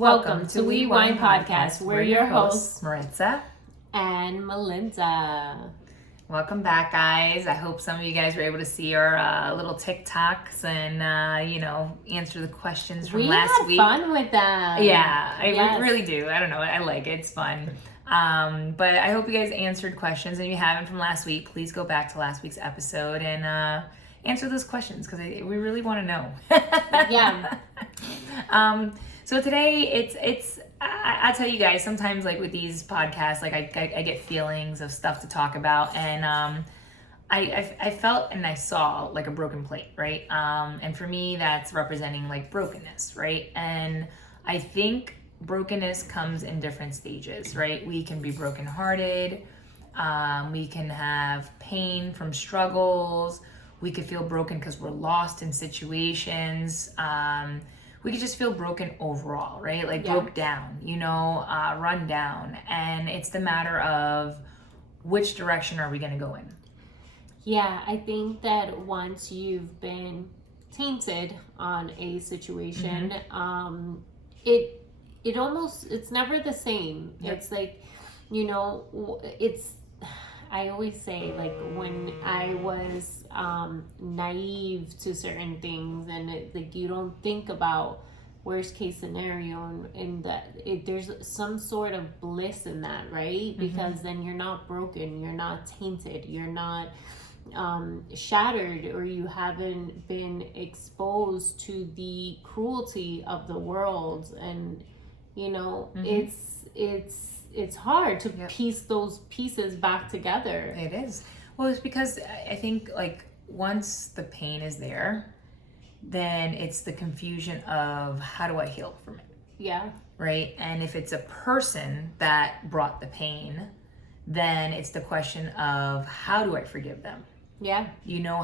Welcome to We Wine Podcast. We're your hosts, Maritza and Melinda. Welcome back, guys. I hope some of you guys were able to see our little TikToks and, answer the questions from last week. We had fun with them. Yeah, I really do. I don't know. I like it. It's fun. But I hope you guys answered questions. And if you haven't from last week, please go back to last week's episode and answer those questions because we really want to know. Yeah. So today I tell you guys, sometimes like with these podcasts, like I get feelings of stuff to talk about, and I felt and I saw like a broken plate, right? And for me, that's representing like brokenness, right? And I think brokenness comes in different stages, right? We can be brokenhearted, we can have pain from struggles, we could feel broken because we're lost in situations, we could just feel broken overall, right? Like broke down, run down. And it's the matter of which direction are we going to go in? Yeah, I think that once you've been tainted on a situation, it's never the same. Yep. It's like, I always say, like, when I was naive to certain things, and like you don't think about worst case scenario, and that there's some sort of bliss in that, right? Because then you're not broken, you're not tainted, you're not shattered, or you haven't been exposed to the cruelty of the world, and it's hard to piece those pieces back together. It is. Well, it's because I think like once the pain is there, then it's the confusion of how do I heal from it? Yeah. Right? And if it's a person that brought the pain, then it's the question of how do I forgive them? Yeah.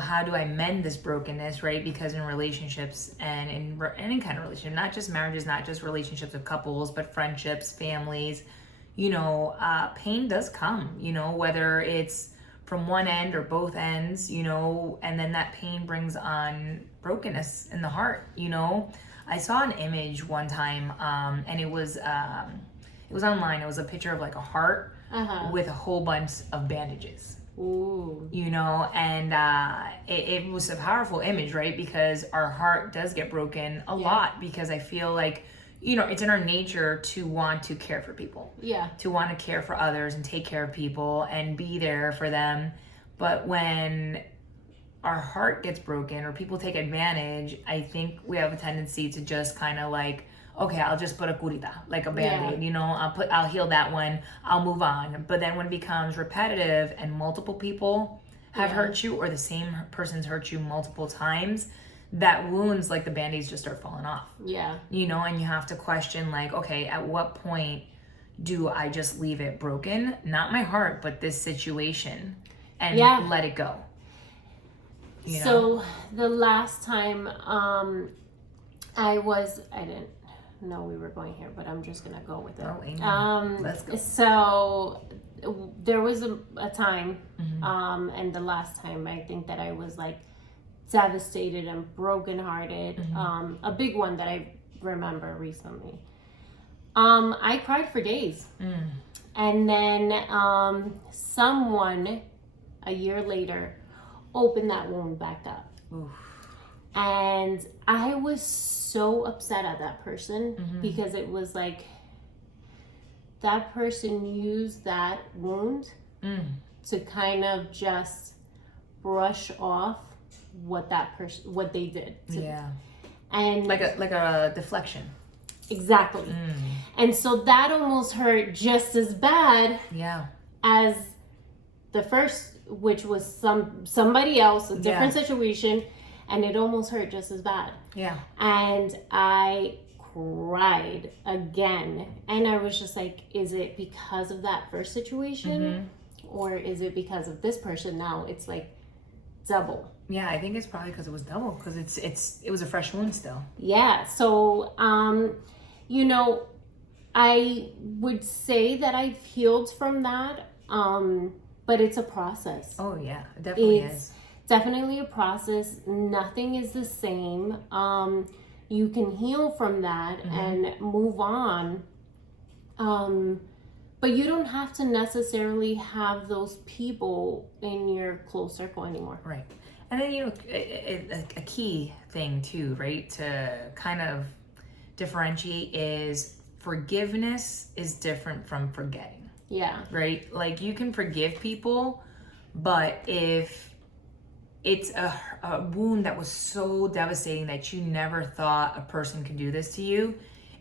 How do I mend this brokenness, right? Because in relationships and in any kind of relationship, not just marriages, not just relationships with couples, but friendships, families, pain does come, whether it's from one end or both ends, and then that pain brings on brokenness in the heart, I saw an image one time, and it was online. It was a picture of like a heart with a whole bunch of bandages. Ooh. And it was a powerful image, right? Because our heart does get broken a lot, because I feel like, it's in our nature to want to care for people. Yeah. To want to care for others and take care of people and be there for them. But when our heart gets broken or people take advantage, I think we have a tendency to just kind of like, okay, I'll just put a curita, like a Band-Aid, I'll heal that one, I'll move on. But then when it becomes repetitive and multiple people have hurt you, or the same person's hurt you multiple times, that wounds, like the Band-Aids, just start falling off. Yeah. And you have to question, like, okay, at what point do I just leave it broken? Not my heart, but this situation, and let it go. So the last time I didn't know we were going here, but I'm just going to go with it. Oh, amen. Let's go. So there was a time, and the last time I think that I was like devastated and brokenhearted, a big one that I remember recently. I cried for days. And then someone a year later opened that wound back up. Oof. And I was so upset at that person because it was like that person used that wound to kind of just brush off what they did. And like a deflection. Exactly. And so that almost hurt just as bad as the first, which was somebody else, a different situation, and it almost hurt just as bad. Yeah. And I cried again, and I was just like, is it because of that first situation, or is it because of this person now? It's like double. Yeah, I think it's probably because it was double, because it was a fresh wound still. Yeah. So I would say that I've healed from that, but it's a process. Oh yeah, it definitely is. Definitely a process. Nothing is the same. you can heal from that and move on. But you don't have to necessarily have those people in your close circle anymore. Right. And then, a key thing too, right, to kind of differentiate is forgiveness is different from forgetting. Yeah. Right? Like, you can forgive people, but if it's a wound that was so devastating that you never thought a person could do this to you,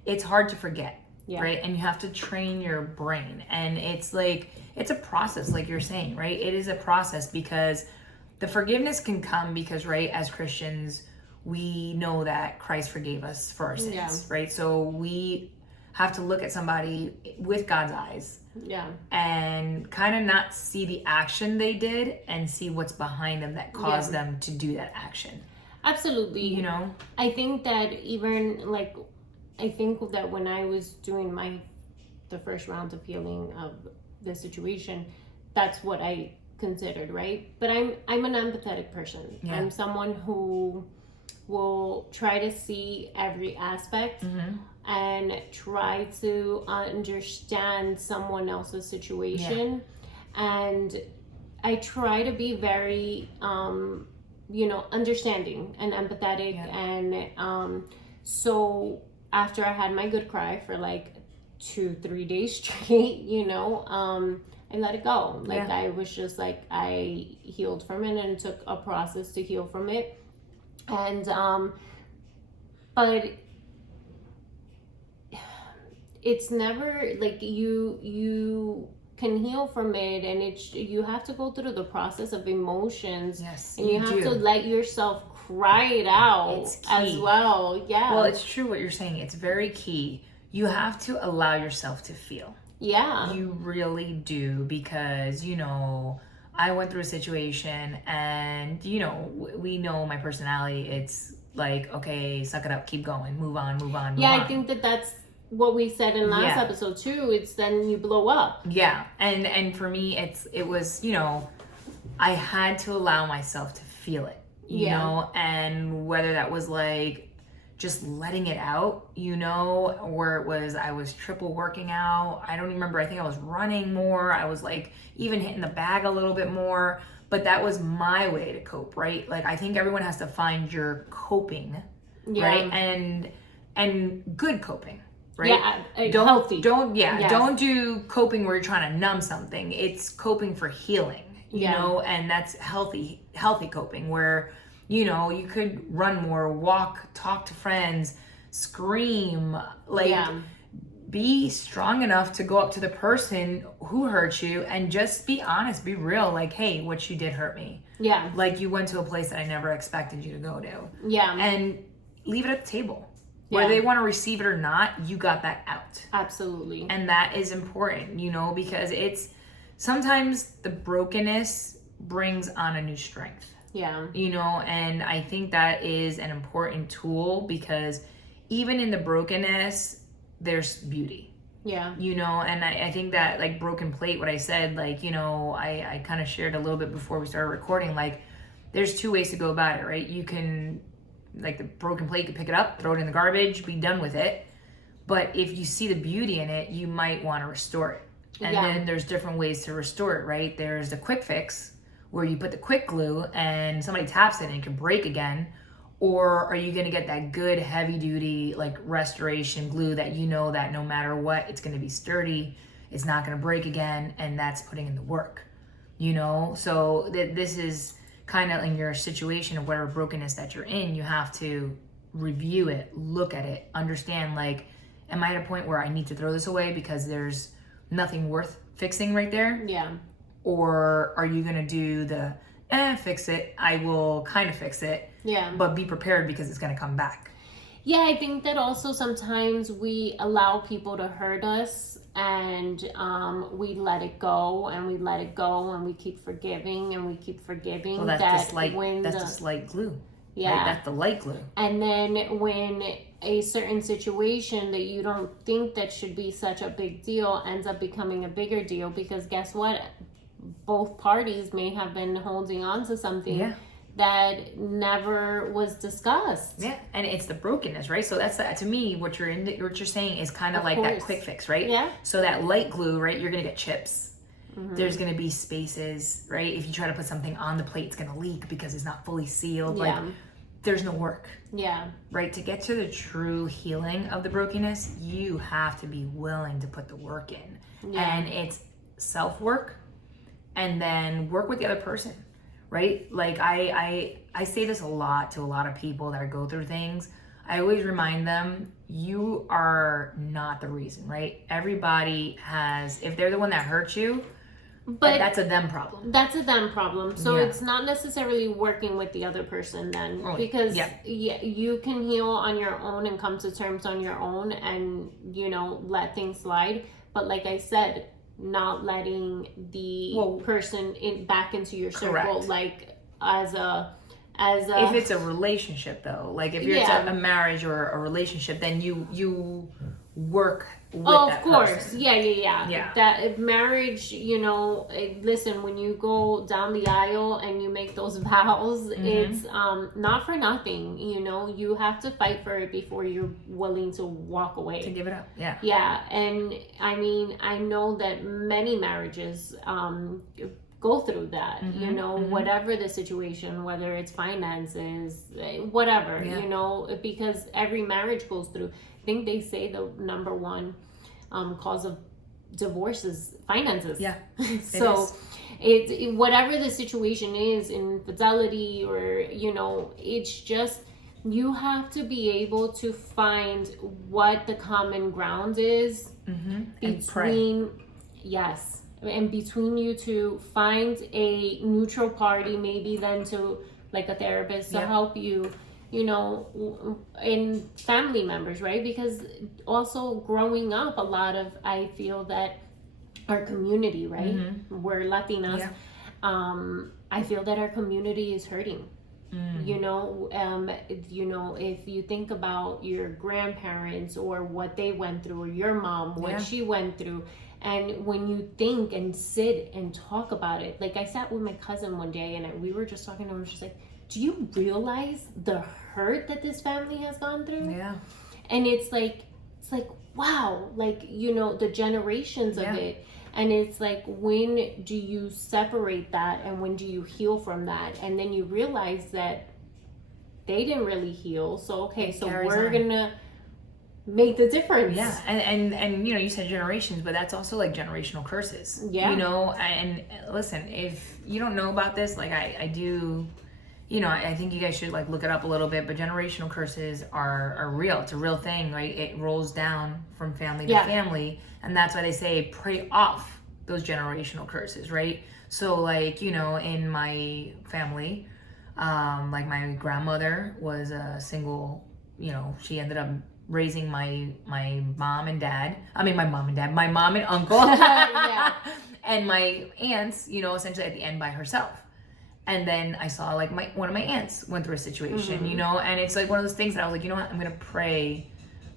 it's hard to forget. Yeah. Right? And you have to train your brain. And it's like, it's a process, like you're saying, right? It is a process, because the forgiveness can come because, right, as Christians, we know that Christ forgave us for our sins, right? So we have to look at somebody with God's eyes, and kind of not see the action they did and see what's behind them that caused them to do that action. Absolutely. You know? I think that even, like, I think that when I was doing the first round of healing of the situation, that's what I considered, right? But I'm an empathetic person. Yeah. I'm someone who will try to see every aspect and try to understand someone else's situation. And I try to be very understanding and empathetic. And so after I had my good cry for like 2-3 days straight, I let it go. Like, I was just like, I healed from it, and it took a process to heal from it. And, but it's never like you can heal from it, and you have to go through the process of emotions. Yes, and you have to let yourself cry it out as well. Yeah. Well, it's true what you're saying. It's very key. You have to allow yourself to feel. Yeah. You really do, because, I went through a situation, and, we know my personality. It's like, okay, suck it up, keep going, move on. I think that's what we said in last episode too. It's then you blow up. Yeah. And for me, it was, I had to allow myself to feel it, you know, and whether that was like just letting it out, or it was, I was triple working out. I don't even remember. I think I was running more. I was like even hitting the bag a little bit more, but that was my way to cope, right? Like, I think everyone has to find your coping, right? And good coping, right? Yeah, healthy. Don't do coping where you're trying to numb something. It's coping for healing, you know, and that's healthy coping, where you could run more, walk, talk to friends, scream, be strong enough to go up to the person who hurt you and just be honest, be real. Like, hey, what you did hurt me. Yeah. Like, you went to a place that I never expected you to go to. Yeah. And leave it at the table. Whether they want to receive it or not, you got that out. Absolutely. And that is important, because it's sometimes the brokenness brings on a new strength. Yeah. And I think that is an important tool, because even in the brokenness, there's beauty. Yeah. And I think that, like, broken plate, what I said, like, I kind of shared a little bit before we started recording, like, there's two ways to go about it, right? You can, like, the broken plate, you can pick it up, throw it in the garbage, be done with it. But if you see the beauty in it, you might want to restore it. And then there's different ways to restore it, right? There's the quick fix, where you put the quick glue and somebody taps it and it can break again. Or are you going to get that good heavy duty, like, restoration glue that that no matter what, it's going to be sturdy, it's not going to break again, and that's putting in the work, So this is kind of in your situation of whatever brokenness that you're in. You have to review it, look at it, understand, like, am I at a point where I need to throw this away because there's nothing worth fixing right there? Yeah. Or are you going to do the, fix it, I will kind of fix it, but be prepared because it's going to come back? Yeah, I think that also sometimes we allow people to hurt us, and we let it go, and we keep forgiving, and we keep forgiving. Well, that's the slight glue. Yeah. Right? That's the light glue. And then when a certain situation that you don't think that should be such a big deal ends up becoming a bigger deal, because guess what? Both parties may have been holding on to something that never was discussed. Yeah, and it's the brokenness, right? So that's to me what you're saying is kind of like that quick fix, right? Yeah. So that light glue, right? You're gonna get chips. There's gonna be spaces, right? If you try to put something on the plate, it's gonna leak because it's not fully sealed. Like there's no work. Yeah. Right? To get to the true healing of the brokenness, you have to be willing to put the work in. Yeah. And it's self-work and then work with the other person. Right? Like I say this a lot to a lot of people that go through things. I always remind them, you are not the reason, right? Everybody has, if they're the one that hurt you, but that's a them problem. That's a them problem. So it's not necessarily working with the other person then, because you can heal on your own and come to terms on your own and, you know, let things slide. But like I said, not letting the person back into your circle, like as a if it's a relationship though, like if it's a marriage or a relationship, then you work with that person. Person. Yeah. That marriage, you know, listen, when you go down the aisle and you make those vows, it's not for nothing. You know, you have to fight for it before you're willing to walk away. To give it up. Yeah. Yeah. And I mean, I know that many marriages go through that, you know, whatever the situation, whether it's finances, whatever, you know, because every marriage goes through. I think they say the number one cause of divorce is finances. Yeah. So it's whatever the situation is, infidelity or, you know, it's just, you have to be able to find what the common ground is between, and between you to find a neutral party, maybe then to like a therapist to help you, you know, in family members, right? Because also growing up, a lot of, I feel that our community, right? We're Latinas. I feel that our community is hurting. You know, if you think about your grandparents or what they went through, or your mom, what she went through, and when you think and sit and talk about it, like I sat with my cousin one day and we were just talking to him, she's like, do you realize the hurt that this family has gone through? Yeah. And it's like, wow, like, you know, the generations of it. And it's like, when do you separate that and when do you heal from that? And then you realize that they didn't really heal. So, okay, so we're going to make the difference. Yeah. And you know, you said generations, but that's also like generational curses. Yeah. You know, and listen, if you don't know about this, like I do, you know, I think you guys should like look it up a little bit, but generational curses are real. It's a real thing, right? It rolls down from family to family. And that's why they say pray off those generational curses, right? So like, you know, in my family, like my grandmother was a single, you know, she ended up raising my mom and dad. I mean, my mom and uncle. And my aunts, you know, essentially at the end by herself. And then I saw like one of my aunts went through a situation, you know, and it's like one of those things that I was like, you know what, I'm going to pray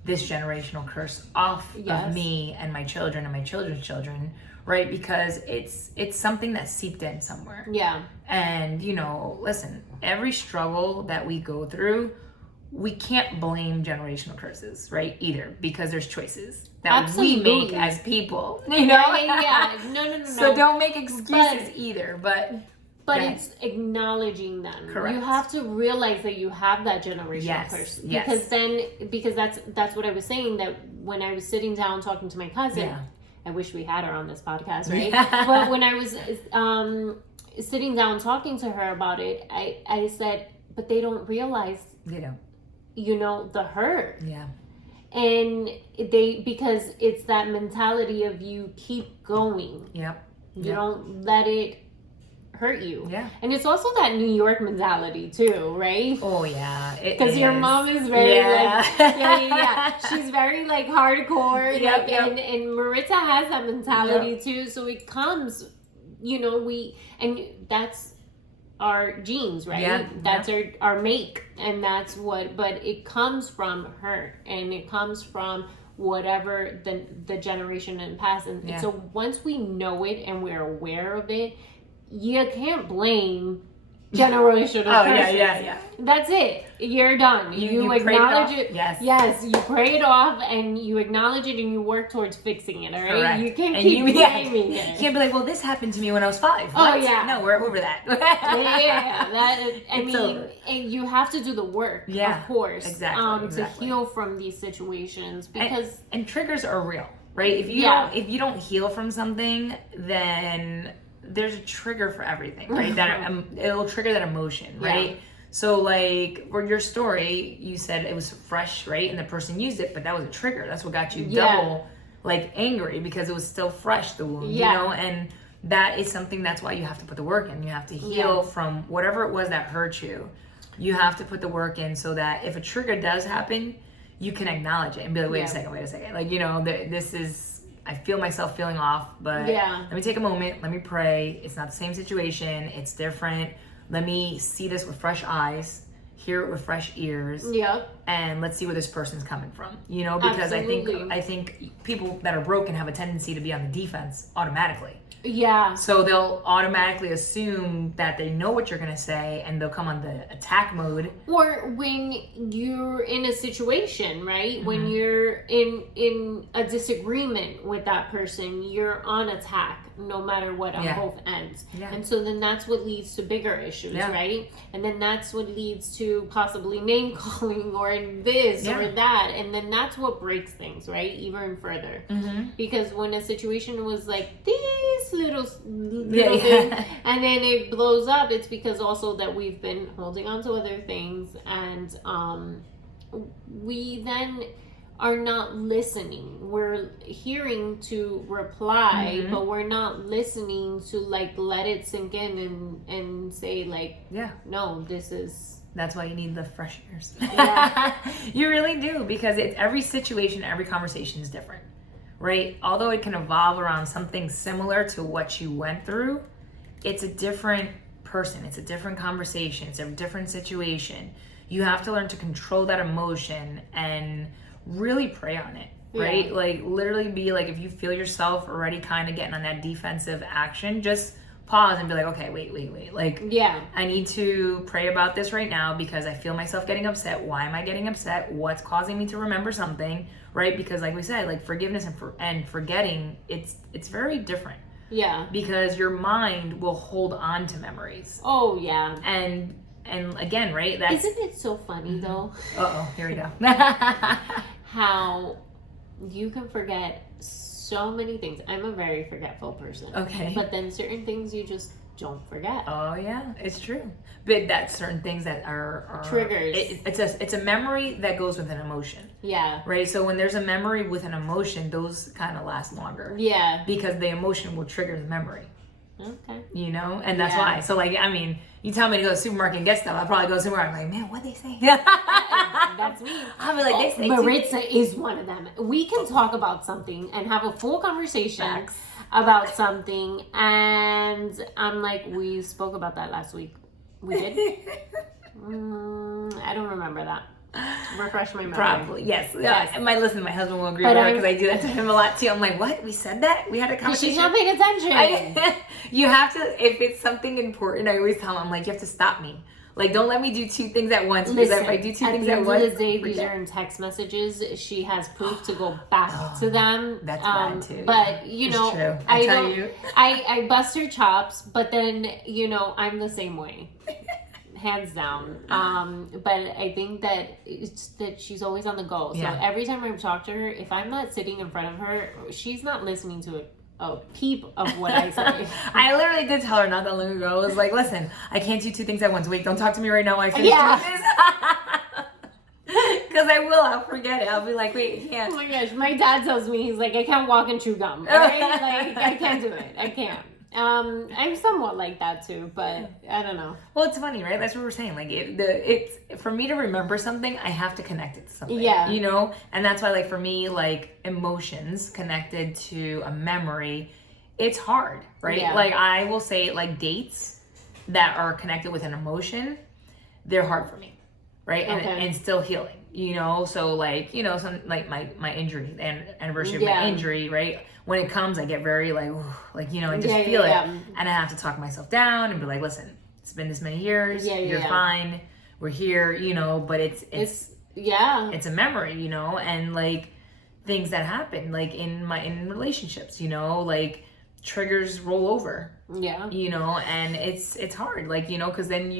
this generational curse off of me and my children and my children's children, right? Because it's something that seeped in somewhere. Yeah. And, you know, listen, every struggle that we go through, we can't blame generational curses, right? Either, because there's choices that we make as people, you know? No. So don't make excuses either, but it's acknowledging them. Correct. You have to realize that you have that generational curse. Because that's what I was saying, that when I was sitting down talking to my cousin, I wish we had her on this podcast, right? But when I was sitting down talking to her about it, I said, but they don't realize, you know, the hurt. Yeah. And because it's that mentality of you keep going. Yep. You don't let it hurt you. Yeah. And it's also that New York mentality too, right? Oh yeah. Because your mom is very like she's very like hardcore. And Maritza has that mentality too. So it comes, you know, and that's our genes, right? Yeah. That's our make, and that's but it comes from her, and it comes from whatever the generation in the past. And so once we know it and we're aware of it, you can't blame generational curses. Yeah. That's it. You're done. You acknowledge it. Yes, you pray it off and you acknowledge it and you work towards fixing it, all right? Correct. You can't keep blaming it. You can't be like, well, this happened to me when I was 5. Oh, What? yeah. No, we're over that. I mean, over. And you have to do the work, of course, exactly. to heal from these situations because... And triggers are real, right? If you don't heal from something, then there's a trigger for everything, right? That it'll trigger that emotion, right? Yeah. So like for your story, you said it was fresh, right? And the person used it, but that was a trigger. That's what got you double like angry because it was still fresh, the wound, you know? And that is something, that's why you have to put the work in. You have to heal from whatever it was that hurt you. You have to put the work in so that if a trigger does happen, you can acknowledge it and be like, wait a second. Like, you know, this is, I feel myself feeling off, but let me take a moment. Let me pray. It's not the same situation. It's different. Let me see this with fresh eyes, hear it with fresh ears. And let's see where this person's coming from. You know, because I think people that are broken have a tendency to be on the defense automatically. Yeah. So they'll automatically assume that they know what you're going to say and they'll come on the attack mode. Or when you're in a situation, right? When you're in a disagreement with that person, you're on attack no matter what on both ends. And so then that's what leads to bigger issues, right? And then that's what leads to possibly name calling or this or that. And then that's what breaks things, right? Even further. Because when a situation was like these little things and then it blows up, it's because also that we've been holding on to other things and we then are not listening. We're hearing to reply, but we're not listening to like let it sink in and say like, no, this is... That's why you need the fresh ears. You really do, because it's every situation, every conversation is different, right? Although it can evolve around something similar to what you went through, it's a different person. It's a different conversation. It's a different situation. You have to learn to control that emotion and really pray on it, right? Like literally be like, if you feel yourself already kind of getting on that defensive action, just pause and be like, okay, wait. Like, I need to pray about this right now because I feel myself getting upset. Why am I getting upset? What's causing me to remember something, right? Because like we said, like forgiveness and forgetting, it's very different. Because your mind will hold on to memories. And again, right? Isn't it so funny though? Here we go. How you can forget so many things. I'm a very forgetful person. Okay. But then certain things you just don't forget. Oh yeah, it's true. But that's certain things that are triggers. It's a memory that goes with an emotion. Right? So when there's a memory with an emotion, those kind of last longer. Because the emotion will trigger the memory. Okay. You know? And that's why. So like, I mean, you tell me to go to the supermarket and get stuff, I'll probably go to the supermarket and be like, man, what'd they say? That's me. I'll be like, they say Maritza is one of them. We can talk about something and have a full conversation about something, and I'm like, we spoke about that last week. We did? I don't remember that. Refresh my memory. Probably, yes. I might listen. My husband will agree with her because I do that to him a lot too. I'm like, what? We said that? We had a conversation? She's not paying attention. You have to, if it's something important, I always tell him, I'm like, you have to stop me. Like, don't let me do two things at once. Because if I do two things at once, at the end of the day, these are in text messages. She has proof to go back to them. That's bad too. But you know, true. I bust her chops, but then you know, I'm the same way. Hands down. But I think that it's that she's always on the go. So every time I talk to her, if I'm not sitting in front of her, she's not listening to a peep of what I say. I literally did tell her not that long ago. I was like, listen, I can't do two things at once. Wait, don't talk to me right now. I finished doing this. Because I will. I'll forget it. I'll be like, wait, you can't. Oh my gosh. My dad tells me, he's like, I can't walk and chew gum. Right? Like, I can't do it. I can't. I'm somewhat like that too, but I don't know. Well, it's funny, right? That's what we're saying. Like, it's for me to remember something, I have to connect it to something. You know, and that's why, like, for me, like emotions connected to a memory, it's hard, right? Like, I will say, like, dates that are connected with an emotion, they're hard for me, right? And still healing. You know, so like, you know, some like my injury, the anniversary of my injury, right? When it comes, I get very like, you know, I just feel it. And I have to talk myself down and be like, listen, it's been this many years. You're yeah. fine. We're here, you know, but it's a memory, you know, and like things that happen, like in relationships, you know, like triggers roll over. Yeah. You know, and it's hard, like, you know, because then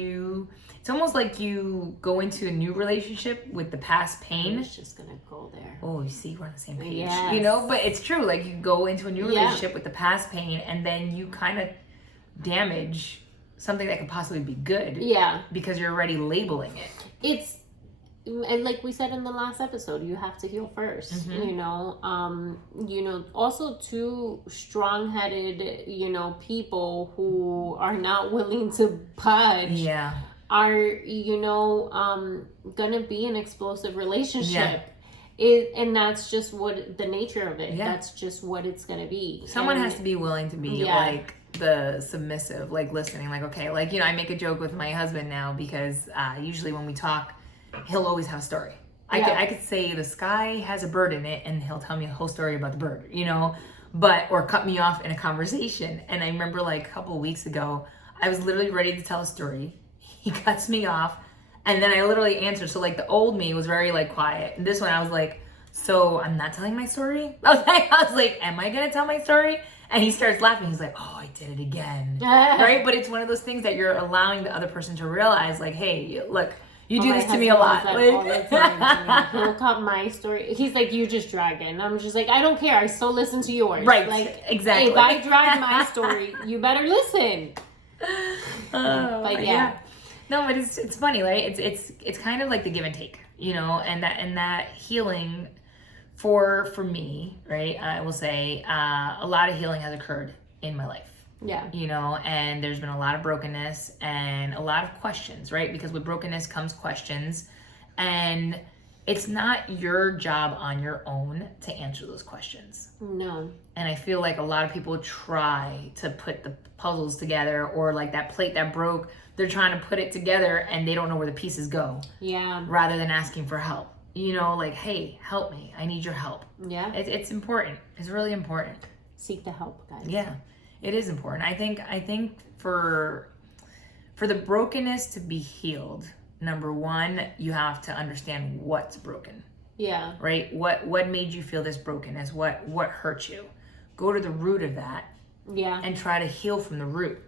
it's almost like you go into a new relationship with the past pain. I was just gonna go there. Oh, you see, we're on the same page. Yes. You know, but it's true. Like, you go into a new relationship with the past pain, and then you kind of damage something that could possibly be good. Yeah. Because you're already labeling it. And like we said in the last episode, you have to heal first. You know, also two strong-headed, you know, people who are not willing to budge. Yeah. Are, you know, gonna be an explosive relationship. And that's just what the nature of it. That's just what it's gonna be. Someone has to be willing to be like the submissive, like listening, like, okay, like, you know, I make a joke with my husband now because usually when we talk, he'll always have a story. I could say the sky has a bird in it, and he'll tell me a whole story about the bird, you know, or cut me off in a conversation. And I remember like a couple of weeks ago, I was literally ready to tell a story. He cuts me off, and then I literally answered. So like the old me was very like quiet, and this one I was like, so I'm not telling my story? I was like, am I gonna tell my story? And he starts laughing. He's like, oh, I did it again. Right? But it's one of those things that you're allowing the other person to realize, like, hey, look, you do this to me a lot. Like, all the time to me. He'll cut my story. He's like, you just drag it. And I'm just like, I don't care. I still listen to yours. Right. Like, exactly. If I drag my story, you better listen. But yeah. No, but it's funny, right? It's kind of like the give and take, you know, and that healing for me, right? I will say a lot of healing has occurred in my life. Yeah. You know, and there's been a lot of brokenness and a lot of questions, right? Because with brokenness comes questions, and it's not your job on your own to answer those questions. No. And I feel like a lot of people try to put the puzzles together, or like that plate that broke, they're trying to put it together and they don't know where the pieces go. Yeah. Rather than asking for help. You know, like, hey, help me. I need your help. Yeah. It's important. It's really important. Seek the help, guys. Yeah. It is important. I think for the brokenness to be healed, number one, you have to understand what's broken. Yeah. Right? What made you feel this brokenness? What hurt you? Go to the root of that. Yeah. And try to heal from the root.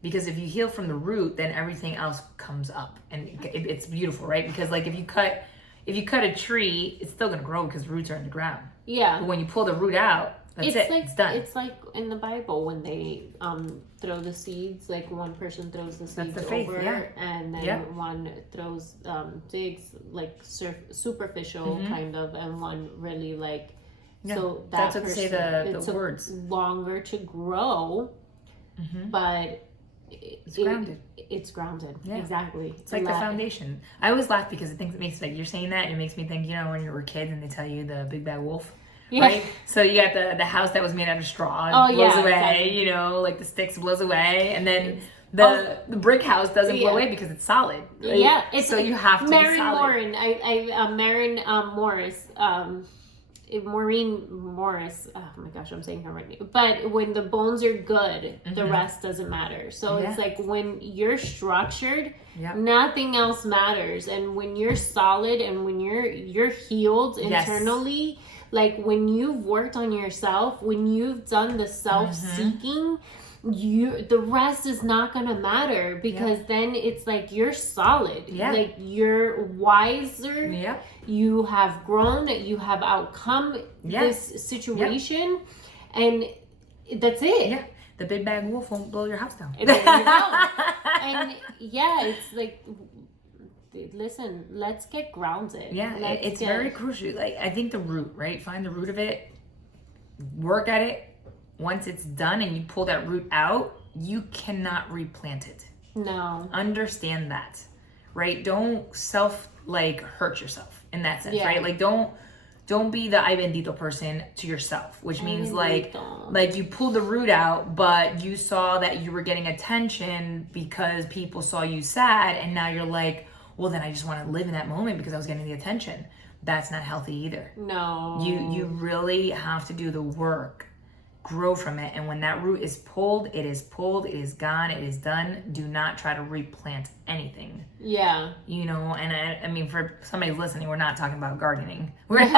Because if you heal from the root, then everything else comes up, and it's beautiful, right? Because like if you cut a tree, it's still gonna grow because the roots are in the ground. Yeah. But when you pull the root out, that's it. Like, it's done. It's like in the Bible when they throw the seeds. Like one person throws the seeds over, and then one throws digs like superficial kind of, and one really like. Yeah. So that's what they say the words. Longer to grow, but it's grounded. It's grounded. Yeah. Exactly. It's like the foundation. I always laugh because it makes like you're saying that, and it makes me think, you know, when you were kids and they tell you the big bad wolf. Yeah. Right? So you got the house that was made out of straw blows away, exactly. You know, like the sticks blows away, and then the brick house doesn't blow away because it's solid. Right? Yeah. So you have to be solid. Maureen Morris, oh my gosh, I'm saying her right now. But when the bones are good, the rest doesn't matter. So it's like when you're structured, nothing else matters. And when you're solid and when you're healed internally, like when you've worked on yourself, when you've done the self-seeking, the rest is not gonna matter, because then it's like you're solid, like you're wiser, you have grown, you have outcome this situation, and that's it. The big bad wolf won't blow your house down. There you go. And it's like, listen, let's get grounded. It's very crucial. Like, I think the root, right? Find the root of it, work at it. Once it's done and you pull that root out, you cannot replant it. No. Understand that, right? Don't hurt yourself in that sense, right? Like don't be the ay bendito person to yourself, which means like you pulled the root out, but you saw that you were getting attention because people saw you sad, and now you're like, well, then I just want to live in that moment because I was getting the attention. That's not healthy either. No. You really have to do the work grow from it. And when that root is pulled, it is pulled, it is gone, it is done. Do not try to replant anything. Yeah. You know, and I mean, for somebody listening, we're not talking about gardening. We're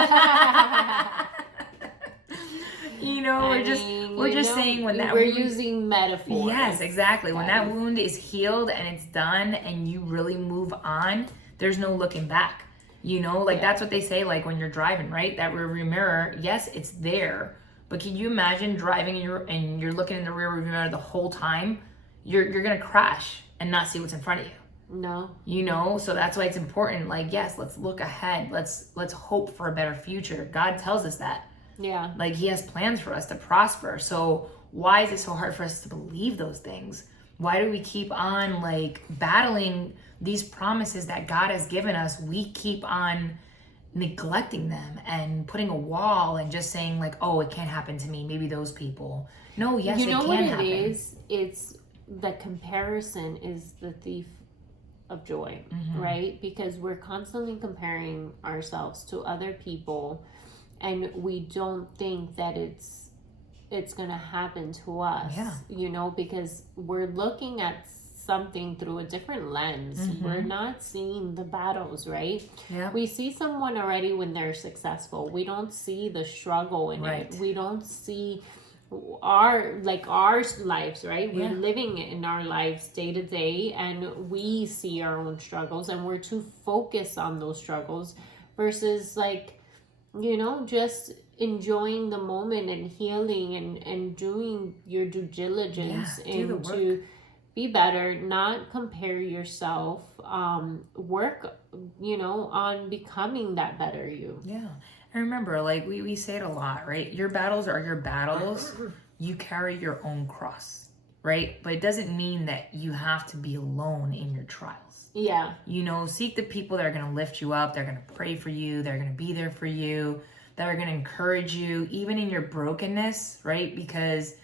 you know, we're just saying when that we're using metaphors. Yes, exactly. When that wound is healed and it's done and you really move on, there's no looking back. You know, like that's what they say, like when you're driving, right? That rearview mirror, yes, it's there. But can you imagine driving and you're looking in the rearview mirror the whole time? You're gonna crash and not see what's in front of you. No. You know, so that's why it's important. Like, yes, let's look ahead. Let's hope for a better future. God tells us that. Yeah. Like he has plans for us to prosper. So why is it so hard for us to believe those things? Why do we keep on like battling these promises that God has given us? We keep on neglecting them and putting a wall and just saying like, oh, it can't happen to me. Maybe those people. No, yes, you know it can what it happen. is? It's the comparison is the thief of joy, right? Because we're constantly comparing ourselves to other people, and we don't think that it's gonna happen to us. Yeah. You know, because we're looking at something through a different lens. We're not seeing the battles, right? Yeah. We see someone already when they're successful. We don't see the struggle in Right. it. We don't see our lives, right? We're living in our lives day to day, and we see our own struggles, and we're too focused on those struggles versus like, you know, just enjoying the moment and healing and doing your due diligence to be better, not compare yourself, work, you know, on becoming that better you. Yeah. And remember, like we say it a lot, right? Your battles are your battles. You carry your own cross, right? But it doesn't mean that you have to be alone in your trials. Yeah. You know, seek the people that are going to lift you up. They're going to pray for you. They're going to be there for you. That are going to encourage you, even in your brokenness, right? Because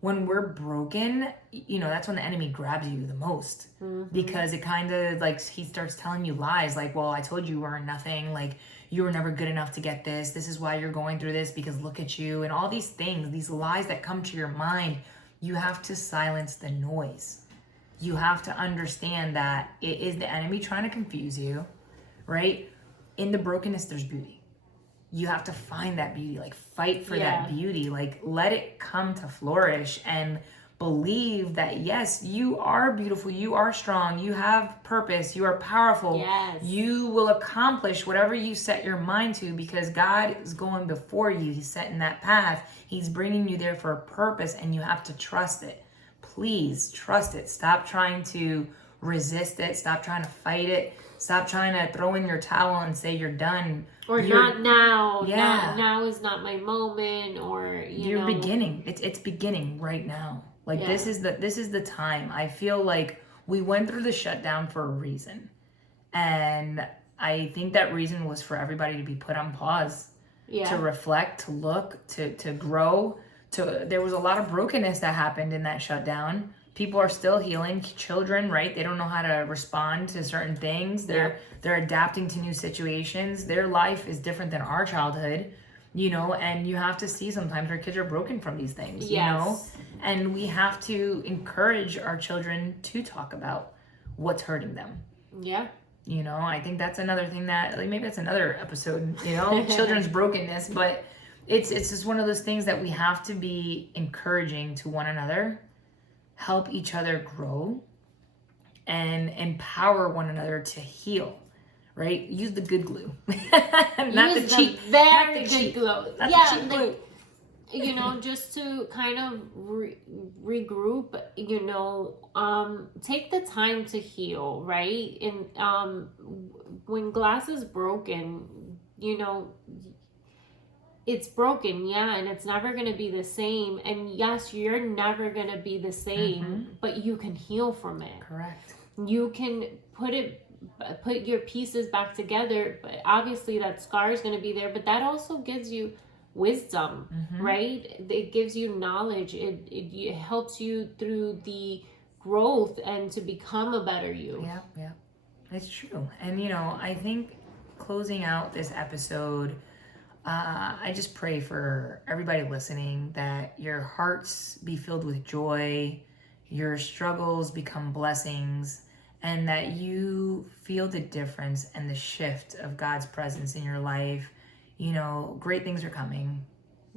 when we're broken, you know, that's when the enemy grabs you the most. Because it kind of like, he starts telling you lies like, well, I told you weren't nothing. Like, you were never good enough to get this. This is why you're going through this, because look at you. And all these things, these lies that come to your mind, you have to silence the noise. You have to understand that it is the enemy trying to confuse you, right? In the brokenness, there's beauty. You have to find that beauty, like fight for that beauty, like let it come to flourish and believe that, yes, you are beautiful, you are strong, you have purpose, you are powerful. Yes. You will accomplish whatever you set your mind to because God is going before you. He's setting that path. He's bringing you there for a purpose, and you have to trust it. Please trust it. Stop trying to resist it. Stop trying to fight it. Stop trying to throw in your towel and say you're done. Or not now. Yeah. Now is not my moment. Or you're beginning. It's beginning right now. Like this is the time. I feel like we went through the shutdown for a reason, and I think that reason was for everybody to be put on pause, to reflect, to look, to grow. There was a lot of brokenness that happened in that shutdown. People are still healing. Children, right? They don't know how to respond to certain things. They're adapting to new situations. Their life is different than our childhood, you know, and you have to see sometimes our kids are broken from these things, you know? And we have to encourage our children to talk about what's hurting them. Yeah. You know, I think that's another thing that, like, maybe that's another episode, you know, children's brokenness, but it's just one of those things that we have to be encouraging to one another, help each other grow, and empower one another to heal, right? Use the good glue. Not the cheap. Very good glue. Yeah, like, you know, just to kind of regroup, you know, take the time to heal, right? And when glass is broken, you know, it's broken, and it's never going to be the same. And yes, you're never going to be the same, but you can heal from it. Correct. You can put your pieces back together, but obviously that scar is going to be there, but that also gives you wisdom, right? It gives you knowledge. It helps you through the growth and to become a better you. Yeah, it's true. And, you know, I think closing out this episode, I just pray for everybody listening that your hearts be filled with joy, your struggles become blessings, and that you feel the difference and the shift of God's presence in your life. You know, great things are coming.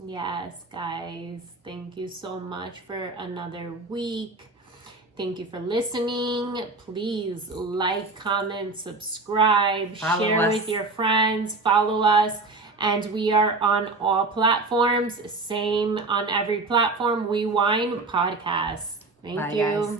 Yes, guys. Thank you so much for another week. Thank you for listening. Please like, comment, subscribe, share with your friends, follow us. And we are on all platforms. Same on every platform. We Wine Podcast. Thank you. Guys.